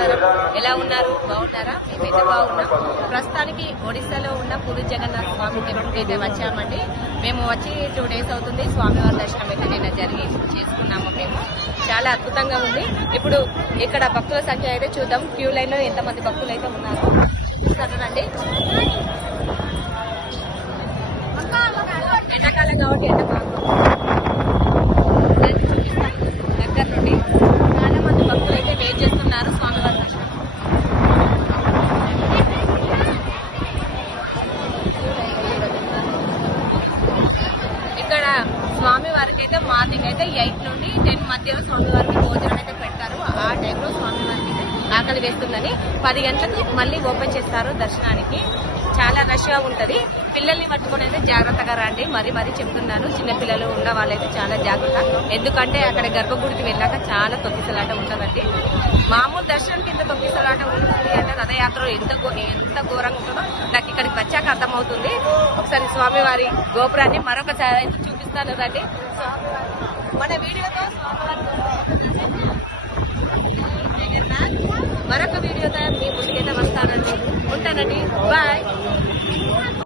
నమస్కారం. ఎలా ఉన్నారు? బాగున్నారా? మేమైతే బాగున్నాం. ప్రస్తుతానికి ఒడిశాలో ఉన్న పూరి జగన్నాథ స్వామి టెంపుల్కి అయితే వచ్చామండి. మేము వచ్చి 2 days అవుతుంది. స్వామివారి దర్శనం అయితే నిన్న చేసుకున్నాము. మేము చాలా అద్భుతంగా ఉంది. ఇప్పుడు ఇక్కడ భక్తుల సంఖ్య అయితే చూద్దాం. క్యూ లైన్ లో ఎంతమంది భక్తులు అయితే ఉన్నారు చూస్తానండి. ఎండాకాలం కాబట్టి ఎండ దగ్గర నుండి చాలా మంది భక్తులు అయితే వెయిట్ చేస్తున్నారు స్వామివారి దర్శనం. ఇక్కడ స్వామివారికి అయితే మార్నింగ్ అయితే 8 నుండి 10 మధ్యలో స్వామివారికి భోజనం అయితే పెడతారు. ఆ టైంలో స్వామివారికి ఆకలి వేస్తుందని 10 గంటలకు మళ్ళీ ఓపెన్ చేస్తారు దర్శనానికి. చాలా రష్ గా ఉంటది. పిల్లల్ని పట్టుకుని అయితే జాగ్రత్తగా రండి. మరీ చెప్తున్నాను, చిన్నపిల్లలు ఉన్న వాళ్ళైతే చాలా జాగ్రత్త. ఎందుకంటే అక్కడ గర్భగుడికి వెళ్ళాక చాలా తొక్కిసలాట ఉంటుందండి. మామూలు దర్శనం కింద తొక్కిసలాట ఉంటుంది అంటే రథయాత్ర ఎంత ఘోరంగా ఉంటుందో నాకు ఇక్కడికి వచ్చాక అర్థమవుతుంది. ఒకసారి స్వామివారి గోపురాన్ని మరొకసారి అయితే చూపిస్తాను రండి. మన వీడియోతో మరొక వీడియోతో మీ ముందుకైతే వస్తానండి. ఉంటానండి. బాయ్.